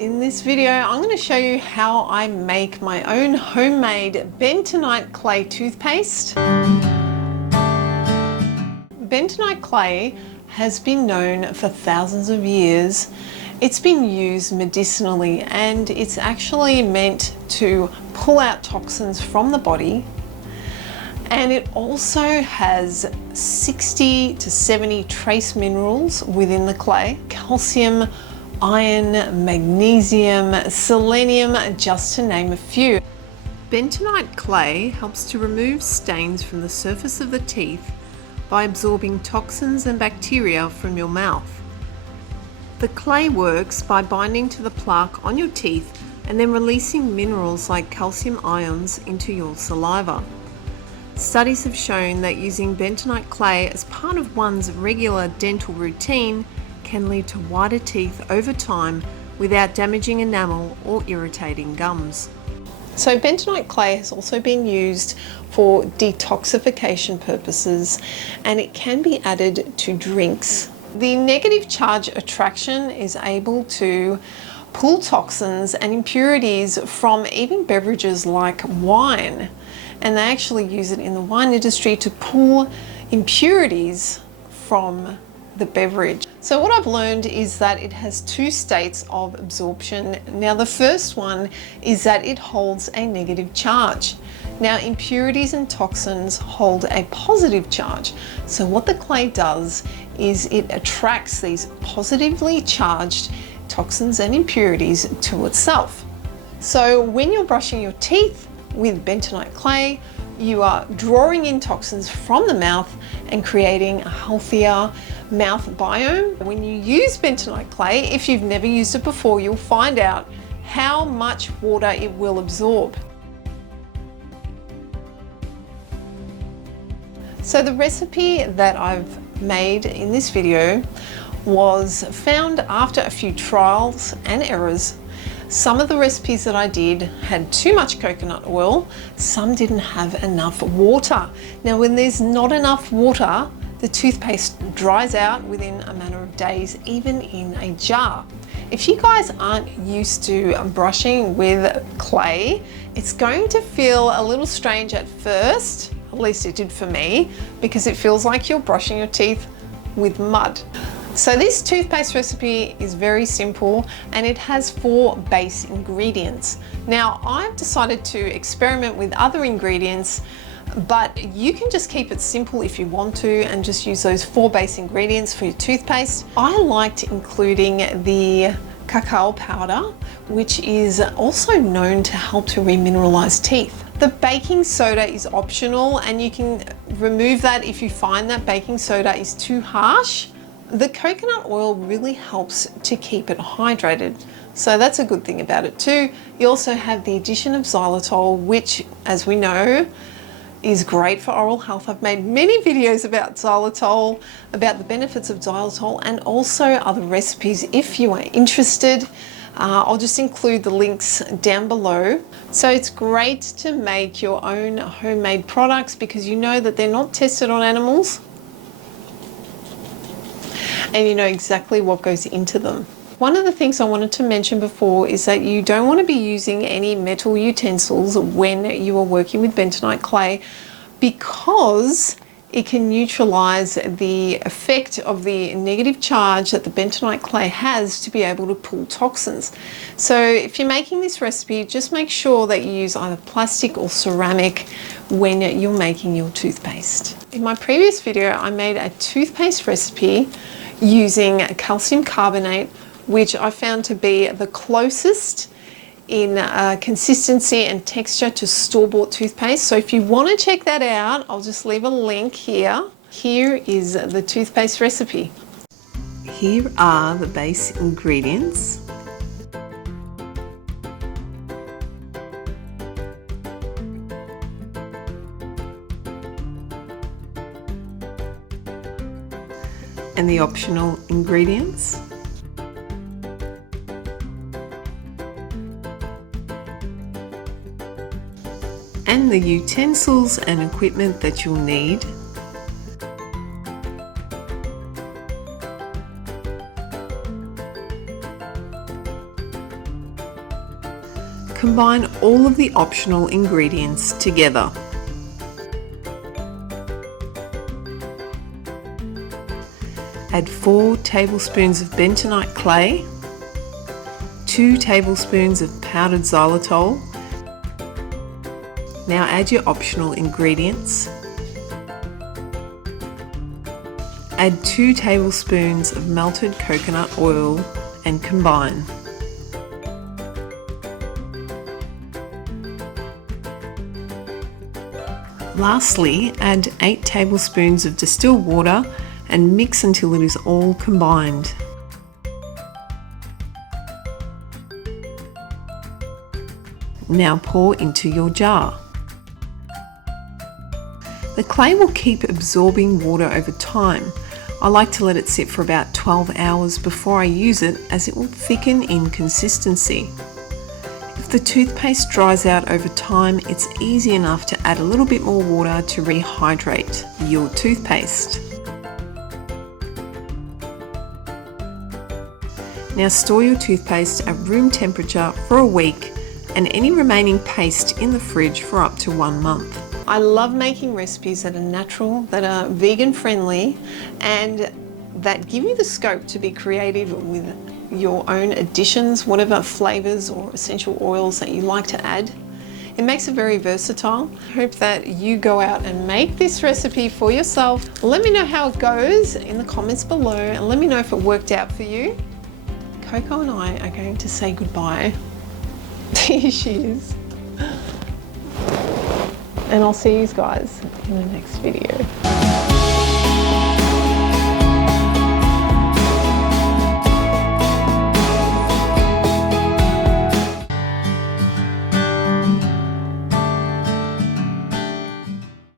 In this video, I'm going to show you how I make my own homemade bentonite clay toothpaste. Bentonite clay has been known for thousands of years. It's been used medicinally and it's actually meant to pull out toxins from the body. And it also has 60 to 70 trace minerals within the clay: calcium, iron, magnesium, selenium, just to name a few. Bentonite clay helps to remove stains from the surface of the teeth by absorbing toxins and bacteria from your mouth. The clay works by binding to the plaque on your teeth and then releasing minerals like calcium ions into your saliva. Studies have shown that using bentonite clay as part of one's regular dental routine can lead to whiter teeth over time without damaging enamel or irritating gums. So bentonite clay has also been used for detoxification purposes, and it can be added to drinks. The negative charge attraction is able to pull toxins and impurities from even beverages like wine, and they actually use it in the wine industry to pull impurities from the beverage. So what I've learned is that it has two states of absorption. Now the first one is that it holds a negative charge. Now impurities and toxins hold a positive charge. So what the clay does is it attracts these positively charged toxins and impurities to itself. So when you're brushing your teeth with bentonite clay, you are drawing in toxins from the mouth and creating a healthier mouth biome. When you use bentonite clay, if you've never used it before, you'll find out how much water it will absorb. So the recipe that I've made in this video was found after a few trials and errors. Some of the recipes that I did had too much coconut oil, some didn't have enough water. Now when there's not enough water, the toothpaste dries out within a matter of days, even in a jar. If you guys aren't used to brushing with clay, it's going to feel a little strange at first, at least it did for me, because it feels like you're brushing your teeth with mud. So this toothpaste recipe is very simple and it has 4 base ingredients. Now I've decided to experiment with other ingredients, but you can just keep it simple if you want to and just use those 4 base ingredients for your toothpaste. I liked including the cacao powder, which is also known to help to remineralize teeth. The baking soda is optional and you can remove that if you find that baking soda is too harsh. The coconut oil really helps to keep it hydrated, so that's a good thing about it too. You also have the addition of xylitol, which, as we know, is great for oral health. I've made many videos about xylitol, about the benefits of xylitol, and also other recipes if you are interested. I'll just include the links down below. So it's great to make your own homemade products because you know that they're not tested on animals and you know exactly what goes into them. One of the things I wanted to mention before is that you don't want to be using any metal utensils when you are working with bentonite clay, because it can neutralize the effect of the negative charge that the bentonite clay has to be able to pull toxins. So if you're making this recipe, just make sure that you use either plastic or ceramic when you're making your toothpaste. In my previous video, I made a toothpaste recipe using calcium carbonate, which I found to be the closest in consistency and texture to store-bought toothpaste. So if you want to check that out, I'll just leave a link here. Here is the toothpaste recipe. Here are the base ingredients. And the optional ingredients. And the utensils and equipment that you'll need. Combine all of the optional ingredients together. Add 4 tablespoons of bentonite clay, 2 tablespoons of powdered xylitol. Now add your optional ingredients. Add 2 tablespoons of melted coconut oil and combine. Lastly, add 8 tablespoons of distilled water and mix until it is all combined. Now pour into your jar. The clay will keep absorbing water over time. I like to let it sit for about 12 hours before I use it, as it will thicken in consistency. If the toothpaste dries out over time, it's easy enough to add a little bit more water to rehydrate your toothpaste. Now store your toothpaste at room temperature for a week and any remaining paste in the fridge for up to 1 month. I love making recipes that are natural, that are vegan friendly, and that give you the scope to be creative with your own additions, whatever flavors or essential oils that you like to add. It makes it very versatile. I hope that you go out and make this recipe for yourself. Let me know how it goes in the comments below, and let me know if it worked out for you. Coco and I are going to say goodbye. Here she is. And I'll see you guys in the next video.